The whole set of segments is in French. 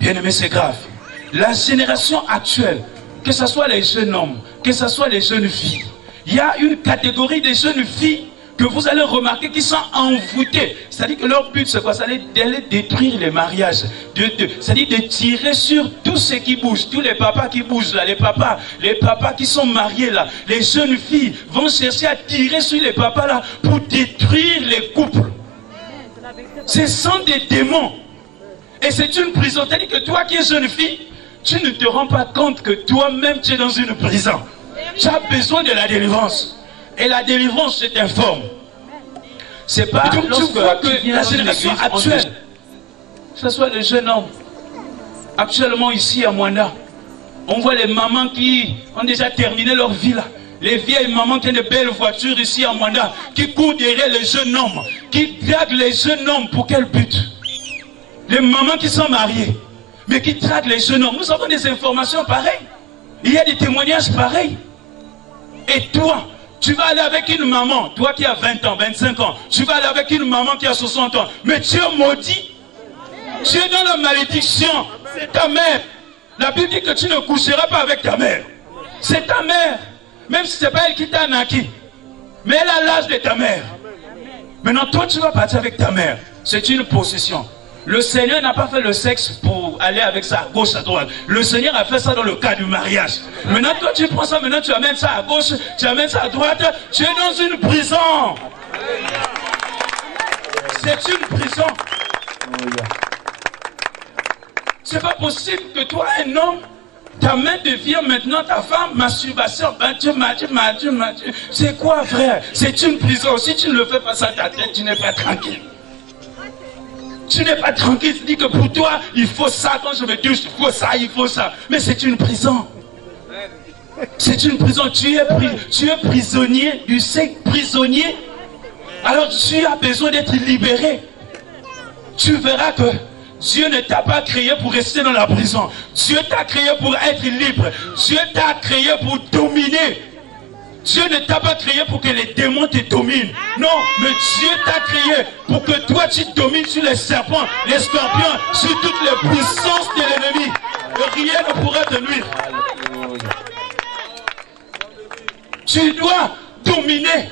Bien-aimé, c'est grave. La génération actuelle, que ce soit les jeunes hommes, que ce soit les jeunes filles, il y a une catégorie de jeunes filles que vous allez remarquer qui sont envoûtées. C'est-à-dire que leur but, c'est quoi? C'est d'aller détruire les mariages. C'est-à-dire de tirer sur tout ce qui bouge. Tous les papas qui bougent là, les papas qui sont mariés là. Les jeunes filles vont chercher à tirer sur les papas là pour détruire les couples. Ce sont des démons. Et c'est une prison. C'est-à-dire que toi qui es jeune fille, tu ne te rends pas compte que toi-même tu es dans une prison. Tu as besoin de la délivrance. Et la délivrance, je t'informe. C'est pas donc tu vois que la génération actuelle, que ce soit les jeunes hommes, actuellement ici à Mwanda, on voit les mamans qui ont déjà terminé leur vie là. Les vieilles mamans qui ont de belles voitures ici à Mwanda, qui courent derrière les jeunes hommes, qui draguent les jeunes hommes pour quel but? Les mamans qui sont mariées, mais qui draguent les jeunes hommes. Nous avons des informations pareilles. Il y a des témoignages pareils. Et toi, tu vas aller avec une maman, toi qui as 20 ans, 25 ans, tu vas aller avec une maman qui a 60 ans, mais tu es maudit. Tu es dans la malédiction. C'est ta mère. La Bible dit que tu ne coucheras pas avec ta mère. C'est ta mère. Même si ce n'est pas elle qui t'a naquis. Mais elle a l'âge de ta mère. Maintenant, toi, tu vas partir avec ta mère. C'est une possession. Le Seigneur n'a pas fait le sexe pour aller avec ça à gauche, à droite. Le Seigneur a fait ça dans le cas du mariage. Maintenant, toi, tu prends ça, maintenant, tu amènes ça à gauche, tu amènes ça à droite. Tu es dans une prison. C'est une prison. C'est pas possible que toi, un homme, ta main devient maintenant ta femme, masturbation. Ben, tu m'as. C'est quoi, frère? C'est une prison. Si tu ne le fais pas ça à ta tête, tu n'es pas tranquille. Tu n'es pas tranquille, tu dis que pour toi, il faut ça, quand je me douche, il faut ça, il faut ça. Mais c'est une prison. C'est une prison. Tu es prisonnier du sexe, prisonnier. Alors tu as besoin d'être libéré. Tu verras que Dieu ne t'a pas créé pour rester dans la prison. Dieu t'a créé pour être libre. Dieu t'a créé pour dominer. Dieu ne t'a pas créé pour que les démons te dominent. Non, mais Dieu t'a créé pour que toi tu domines sur les serpents, les scorpions, sur toutes les puissances de l'ennemi. Et rien ne pourra te nuire. Tu dois dominer.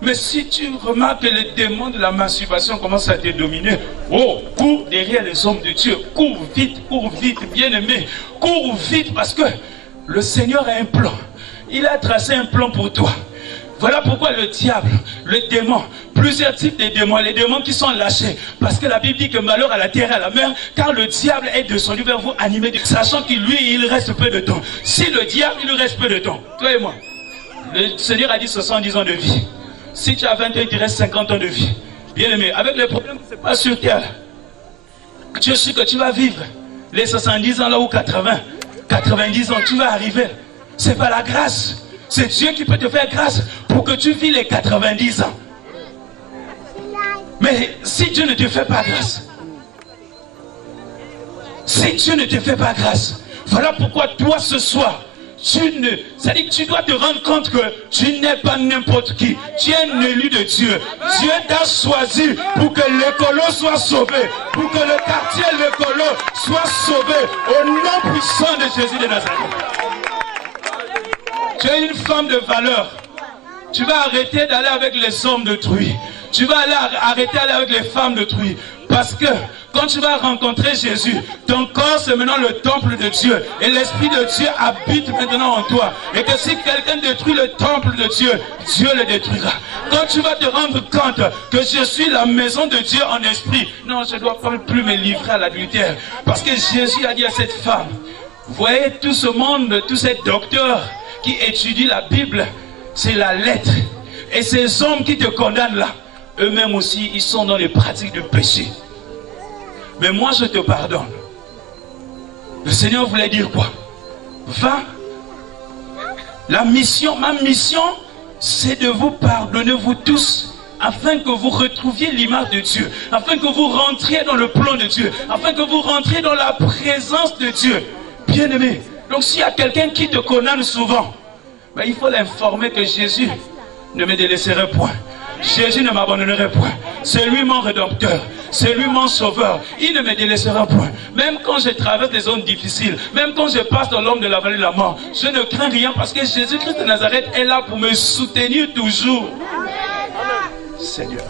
Mais si tu remarques que les démons de la masturbation commencent à te dominer, oh, cours derrière les hommes de Dieu. Cours vite, bien-aimé. Cours vite parce que le Seigneur a un plan. Il a tracé un plan pour toi. Voilà pourquoi le diable, le démon, plusieurs types de démons, les démons qui sont lâchés. Parce que la Bible dit que malheur à la terre et à la mer, car le diable est descendu vers vous animé, sachant qu'il lui, il reste peu de temps. Si le diable, il lui reste peu de temps, toi et moi, le Seigneur a dit 70 ans de vie. Si tu as 20 ans, il te reste 50 ans de vie. Bien aimé, avec les problèmes, c'est pas sur terre. Tu es sûr que tu vas vivre les 70 ans là ou 80, 90 ans, tu vas arriver. C'est pas la grâce. C'est Dieu qui peut te faire grâce pour que tu vis les 90 ans. Mais si Dieu ne te fait pas grâce, voilà pourquoi toi ce soir, c'est-à-dire que tu dois te rendre compte que tu n'es pas n'importe qui. Tu es un élu de Dieu. Dieu t'a choisi pour que l'écolo soit sauvé, pour que le quartier l'écolo soit sauvé au nom puissant de Jésus de Nazareth. Tu es une femme de valeur. Tu vas arrêter d'aller avec les hommes d'autrui. Tu vas arrêter d'aller avec les femmes d'autrui. Parce que quand tu vas rencontrer Jésus, ton corps c'est maintenant le temple de Dieu. Et l'Esprit de Dieu habite maintenant en toi. Et que si quelqu'un détruit le temple de Dieu, Dieu le détruira. Quand tu vas te rendre compte que je suis la maison de Dieu en esprit, non, je ne dois pas plus me livrer à l'adultère. Parce que Jésus a dit à cette femme, vous voyez tout ce monde, tous ces docteurs qui étudient la Bible, c'est la lettre. Et ces hommes qui te condamnent là, eux-mêmes aussi, ils sont dans les pratiques de péché. Mais moi, je te pardonne. Le Seigneur voulait dire quoi? Va. Ma mission, c'est de vous pardonner, vous tous, afin que vous retrouviez l'image de Dieu, afin que vous rentriez dans le plan de Dieu, afin que vous rentriez dans la présence de Dieu. Bien-aimé, donc s'il y a quelqu'un qui te condamne souvent, ben, il faut l'informer que Jésus ne me délaisserait point. Jésus ne m'abandonnerait point. C'est lui mon rédempteur. C'est lui mon sauveur. Il ne me délaissera point. Même quand je traverse des zones difficiles, même quand je passe dans l'ombre de la vallée de la mort, je ne crains rien parce que Jésus-Christ de Nazareth est là pour me soutenir toujours. Seigneur.